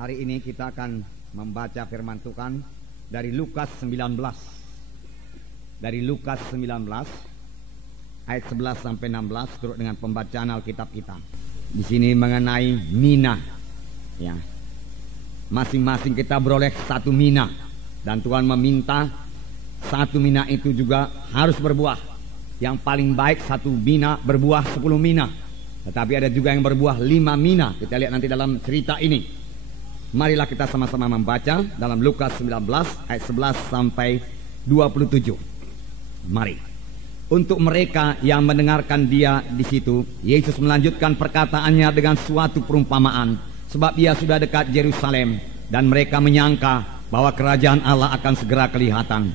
Hari ini kita akan membaca firman Tuhan dari Lukas 19. Dari Lukas 19 ayat 11 sampai 16 turut dengan pembacaan Alkitab kita. Di sini mengenai mina. Ya. Masing-masing kita beroleh satu mina dan Tuhan meminta satu mina itu juga harus berbuah. Yang paling baik satu mina berbuah 10 mina. Tetapi ada juga yang berbuah 5 mina. Kita lihat nanti dalam cerita ini. Marilah kita sama-sama membaca dalam Lukas 19 ayat 11 sampai 27. Mari. Untuk mereka yang mendengarkan dia di situ, Yesus melanjutkan perkataannya dengan suatu perumpamaan, sebab ia sudah dekat Yerusalem dan mereka menyangka bahwa kerajaan Allah akan segera kelihatan.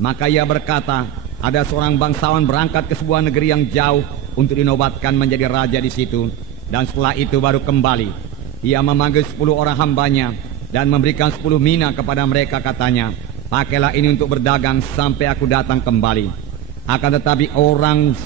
Maka ia berkata, ada seorang bangsawan berangkat ke sebuah negeri yang jauh untuk dinobatkan menjadi raja di situ, dan setelah itu baru kembali. Ia memanggil 10 orang hambanya dan memberikan 10 mina kepada mereka, katanya, pakailah ini untuk berdagang sampai aku datang kembali. Akan tetapi orang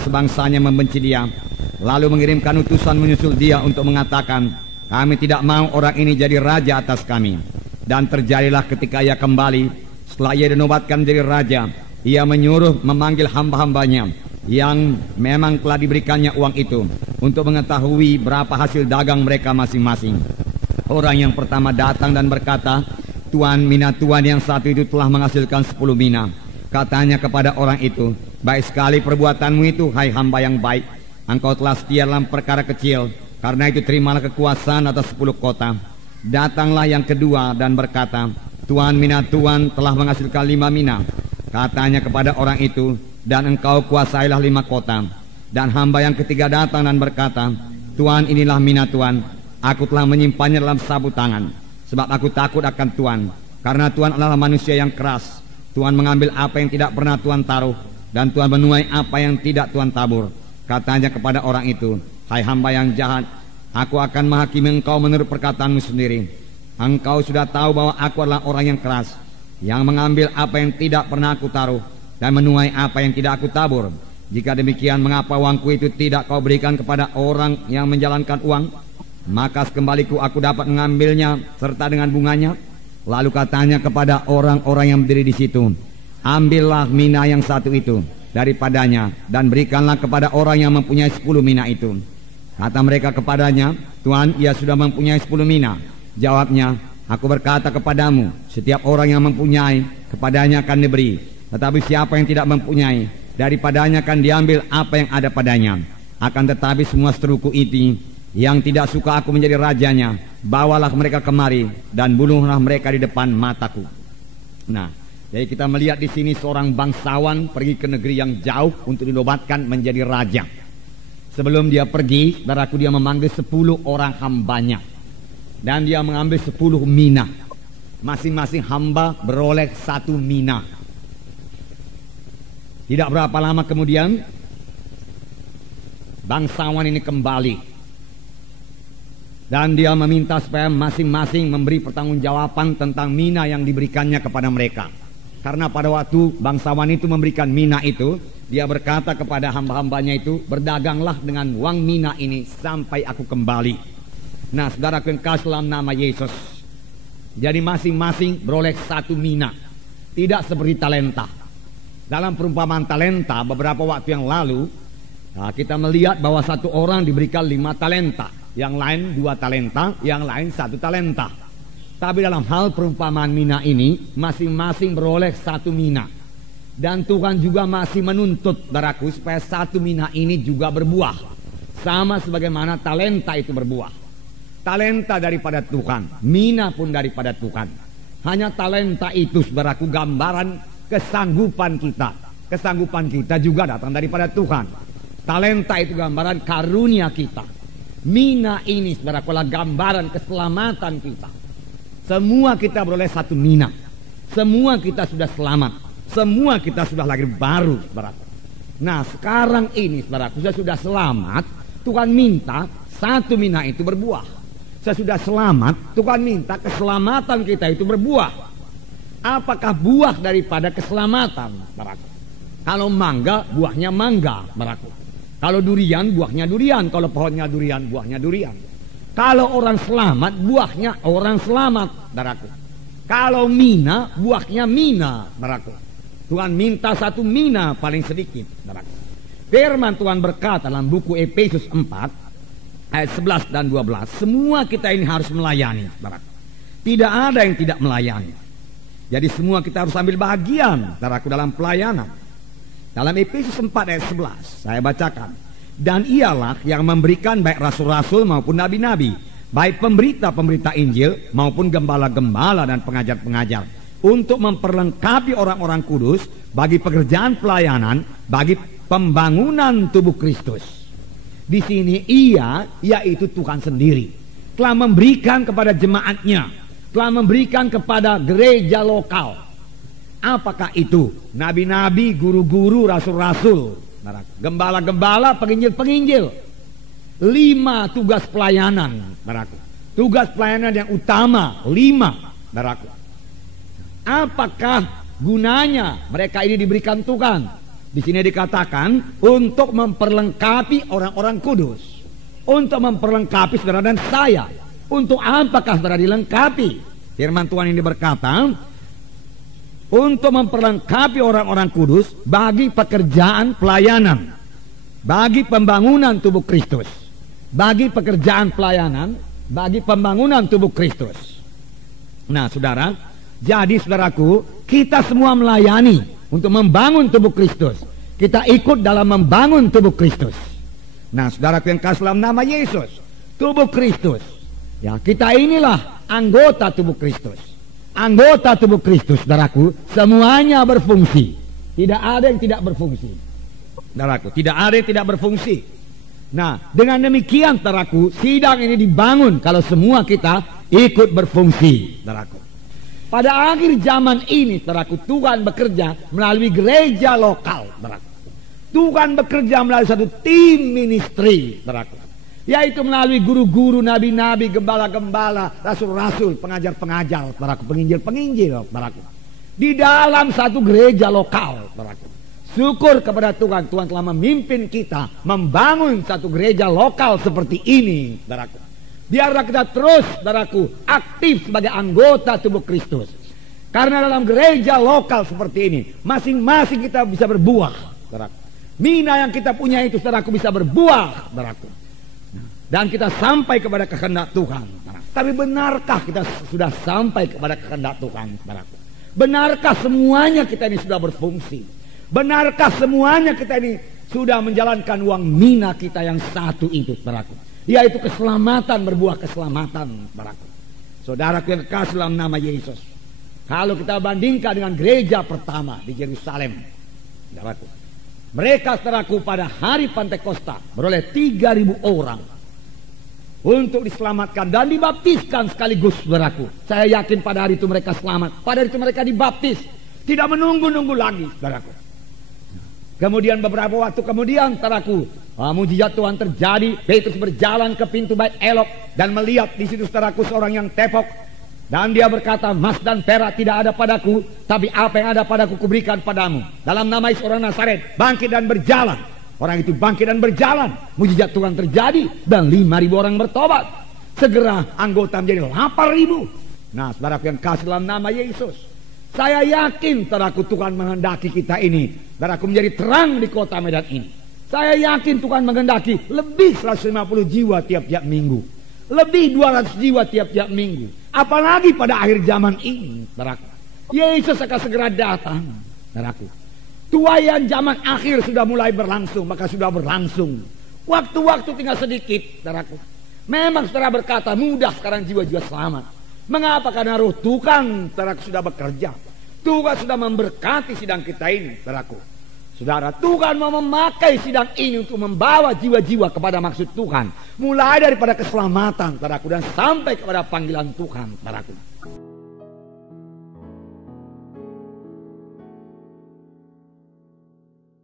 sebangsanya membenci dia, lalu mengirimkan utusan menyusul dia untuk mengatakan, kami tidak mau orang ini jadi raja atas kami. Dan terjadilah ketika ia kembali, setelah ia dinobatkan menjadi raja, ia menyuruh memanggil hamba-hambanya yang memang telah diberikannya uang itu untuk mengetahui berapa hasil dagang mereka masing-masing. Orang yang pertama datang dan berkata, Tuan, mina Tuan yang satu itu telah menghasilkan 10 mina. Katanya kepada orang itu, baik sekali perbuatanmu itu, hai hamba yang baik. Engkau telah setia dalam perkara kecil, karena itu terimalah kekuasaan atas 10 kota. Datanglah yang kedua dan berkata, Tuan, mina Tuan telah menghasilkan 5 mina. Katanya kepada orang itu, dan engkau kuasailah 5 kota. Dan hamba yang ketiga datang dan berkata, Tuan, inilah mina Tuan, aku telah menyimpannya dalam sabut tangan, sebab aku takut akan Tuan, karena Tuan adalah manusia yang keras. Tuan mengambil apa yang tidak pernah Tuan taruh, dan Tuan menuai apa yang tidak Tuan tabur. Katanya kepada orang itu, hai hamba yang jahat, aku akan menghakimi engkau menurut perkataanmu sendiri. Engkau sudah tahu bahwa aku adalah orang yang keras, yang mengambil apa yang tidak pernah aku taruh, dan menuai apa yang tidak aku tabur. Jika demikian, mengapa uangku itu tidak kau berikan kepada orang yang menjalankan uang? Maka sekembaliku aku dapat mengambilnya serta dengan bunganya. Lalu katanya kepada orang-orang yang berdiri di situ, ambillah mina yang satu itu daripadanya dan berikanlah kepada orang yang mempunyai 10 mina itu. Kata mereka kepadanya, Tuan, ia sudah mempunyai 10 mina. Jawabnya, aku berkata kepadamu, setiap orang yang mempunyai, kepadanya akan diberi. Tetapi siapa yang tidak mempunyai, daripadanya akan diambil apa yang ada padanya. Akan tetapi semua seteruku itu yang tidak suka aku menjadi rajanya, bawalah mereka kemari dan bunuhlah mereka di depan mataku. Nah, jadi kita melihat di sini seorang bangsawan pergi ke negeri yang jauh untuk dinobatkan menjadi raja. Sebelum dia pergi, saudaraku, dia memanggil 10 orang hambanya dan dia mengambil 10 mina. Masing-masing hamba beroleh 1 mina. Tidak berapa lama kemudian bangsawan ini kembali dan dia meminta supaya masing-masing memberi pertanggungjawaban tentang mina yang diberikannya kepada mereka. Karena pada waktu bangsawan itu memberikan mina itu, dia berkata kepada hamba-hambanya itu, berdaganglah dengan uang mina ini sampai aku kembali. Nah, saudaraku yang kasih dalam nama Yesus, jadi masing-masing beroleh 1 mina. Tidak seperti talenta. Dalam perumpamaan talenta beberapa waktu yang lalu, kita melihat bahwa satu orang diberikan 5 talenta, yang lain 2 talenta, yang lain 1 talenta. Tapi dalam hal perumpamaan mina ini, masing-masing beroleh 1 mina. Dan Tuhan juga masih menuntut, saudaraku, supaya 1 mina ini juga berbuah, sama sebagaimana talenta itu berbuah. Talenta daripada Tuhan, mina pun daripada Tuhan. Hanya talenta itu, saudaraku, gambaran kesanggupan kita. Kesanggupan kita juga datang daripada Tuhan. Talenta itu gambaran karunia kita. Mina ini, saudara, adalah gambaran keselamatan kita. Semua kita beroleh 1 mina. Semua kita sudah selamat. Semua kita sudah lahir baru, saudara. Nah, sekarang ini, saudara, sudah selamat. Tuhan minta 1 mina itu berbuah. Sesudah selamat, Tuhan minta keselamatan kita itu berbuah. Apakah buah daripada keselamatan, saudara? Kalau mangga, buahnya mangga, saudara. Kalau durian, buahnya durian. Kalau pohonnya durian, buahnya durian. Kalau orang selamat, buahnya orang selamat, saudaraku. Kalau mina, buahnya mina, saudaraku. Tuhan minta satu mina paling sedikit, saudaraku. Firman Tuhan berkata dalam buku Efesus 4 ayat 11 dan 12, semua kita ini harus melayani, saudaraku. Tidak ada yang tidak melayani. Jadi semua kita harus ambil bagian, saudaraku, dalam pelayanan. Dalam Efesus 4 ayat 11 saya bacakan, dan ialah yang memberikan baik rasul-rasul maupun nabi-nabi, baik pemberita-pemberita Injil maupun gembala-gembala dan pengajar-pengajar, untuk memperlengkapi orang-orang kudus bagi pekerjaan pelayanan, bagi pembangunan tubuh Kristus. Di sini ia, yaitu Tuhan sendiri, telah memberikan kepada jemaatnya, telah memberikan kepada gereja lokal. Apakah itu? Nabi-nabi, guru-guru, rasul-rasul, gembala-gembala, penginjil-penginjil. 5 tugas pelayanan, saudaraku. Tugas pelayanan yang utama 5, saudaraku. Apakah gunanya mereka ini diberikan Tuhan? Di sini dikatakan untuk memperlengkapi orang-orang kudus, untuk memperlengkapi saudara dan saya. Untuk apakah saudara dilengkapi? Firman Tuhan ini berkata, untuk memperlengkapi orang-orang kudus bagi pekerjaan pelayanan, bagi pembangunan tubuh Kristus, bagi pekerjaan pelayanan, bagi pembangunan tubuh Kristus. Nah, saudara, jadi saudaraku, kita semua melayani untuk membangun tubuh Kristus. Kita ikut dalam membangun tubuh Kristus. Nah, saudaraku yang kasih dalam nama Yesus, tubuh Kristus. Ya, kita inilah anggota tubuh Kristus. Anggota tubuh Kristus, saudaraku, semuanya berfungsi. Tidak ada yang tidak berfungsi, saudaraku. Tidak ada yang tidak berfungsi. Nah, dengan demikian, saudaraku, sidang ini dibangun kalau semua kita ikut berfungsi, saudaraku. Pada akhir zaman ini, saudaraku, Tuhan bekerja melalui gereja lokal, saudaraku. Tuhan bekerja melalui satu tim ministry, saudaraku, yaitu melalui guru-guru, nabi-nabi, gembala-gembala, rasul-rasul, pengajar-pengajar, saudaraku, penginjil-penginjil, saudaraku, di dalam satu gereja lokal, saudaraku. Syukur kepada Tuhan, Tuhan telah memimpin kita membangun satu gereja lokal seperti ini, saudaraku. Biarlah kita terus, saudaraku, aktif sebagai anggota tubuh Kristus. Karena dalam gereja lokal seperti ini, masing-masing kita bisa berbuah, saudaraku. Mina yang kita punya itu, saudaraku, bisa berbuah, saudaraku. Dan kita sampai kepada kehendak Tuhan. Tapi benarkah kita sudah sampai kepada kehendak Tuhan, saudaraku? Benarkah semuanya kita ini sudah berfungsi? Benarkah semuanya kita ini sudah menjalankan uang mina kita yang satu itu, saudaraku? Yaitu keselamatan, berbuah keselamatan, saudaraku. Saudaraku yang kekasih dalam nama Yesus, kalau kita bandingkan dengan gereja pertama di Yerusalem, saudaraku, mereka, saudaraku, pada hari Pantekosta beroleh 3.000 orang untuk diselamatkan dan dibaptiskan sekaligus, saudaraku. Saya yakin pada hari itu mereka selamat. Pada hari itu mereka dibaptis, tidak menunggu-nunggu lagi, saudaraku. Kemudian beberapa waktu kemudian, saudaraku, mujizat Tuhan terjadi. Petrus berjalan ke pintu bait Elok dan melihat di situ, saudaraku, seorang yang tepok. Dan dia berkata, emas dan perak tidak ada padaku, tapi apa yang ada padaku kuberikan padamu. Dalam nama Yesus orang Nazaret, bangkit dan berjalan. Orang itu bangkit dan berjalan. Mujizat Tuhan terjadi dan 5.000 orang bertobat. Segera anggota menjadi 8.000. Nah, saudaraku yang kasih dalam nama Yesus, saya yakin, saudaraku, Tuhan menghendaki kita ini, saudaraku, menjadi terang di kota Medan ini. Saya yakin Tuhan menghendaki lebih 150 jiwa tiap-tiap minggu, lebih 200 jiwa tiap-tiap minggu. Apalagi pada akhir zaman ini, saudaraku, Yesus akan segera datang, saudaraku. Tuaian zaman akhir sudah mulai berlangsung, maka sudah berlangsung. Waktu-waktu tinggal sedikit, saudaraku. Memang saudara berkata, mudah sekarang jiwa-jiwa selamat. Mengapa? Karena roh Tuhan, saudaraku, sudah bekerja. Tuhan sudah memberkati sidang kita ini, saudaraku. Saudara, Tuhan mau memakai sidang ini untuk membawa jiwa-jiwa kepada maksud Tuhan. Mulai daripada keselamatan, saudaraku, dan sampai kepada panggilan Tuhan, saudaraku.